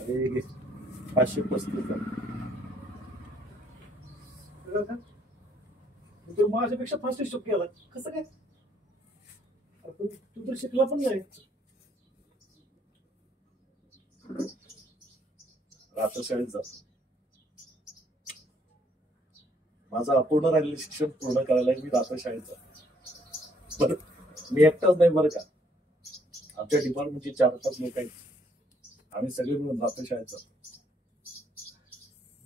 अरे 535 तू माझ्यापेक्षा फास्ट हिशोब केला कसं काय? तू तर शिकला पण नाही. रात्र शाळेत जातो. माझं अपूर्ण राहिलेलं शिक्षण पूर्ण करायला मी रात्र शाळेत जातो. बरं मी एकटाच नाही बरं का, आमच्या डिपार्टमेंटचे 4-5 लोक आहेत. आम्ही सगळे मिळून रात्र शाळेत जातो.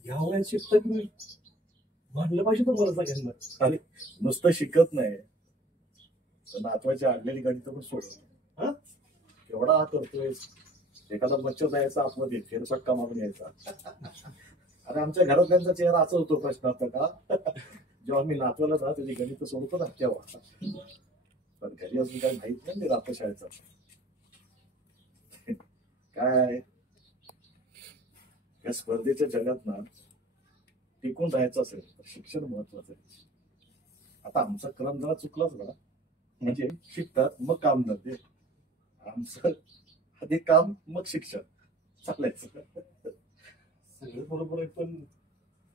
ह्या वयात शिकता की नाही म्हणलं पाहिजे तुम्हाला सगळ्यांना. अरे नुसतं शिकत नाही, नातवाची आणलेली गणित पण सोडत. हा एवढा हा करतोय. एखादा मच्छर जायचा आतमध्ये फेरफटका मारून यायचा. अरे आमच्या घरातल्यांचा चेहरा असा होतो प्रश्नार्थ का जेव्हा मी नातवाला ना त्याची गणित सोडतो ना तेव्हा. पण घरी अजून काही माहित नाही रात्र शाळेचा काय. या स्पर्धेच्या जगात ना टिकून राहायचं असेल तर शिक्षण महत्वाचं आहे. आता आमचा क्रम जरा चुकलाच बघा. म्हणजे शिकतात मग काम धंदे, आमचं आधी काम मग शिक्षण चालायचं. सगळं बरोबर आहे, पण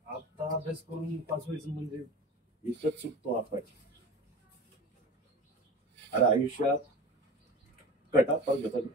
आता अभ्यास करून पास व्हायचं म्हणजे इथंच चुकतो आपण. अरे आयुष्यात कटा पण घेतो.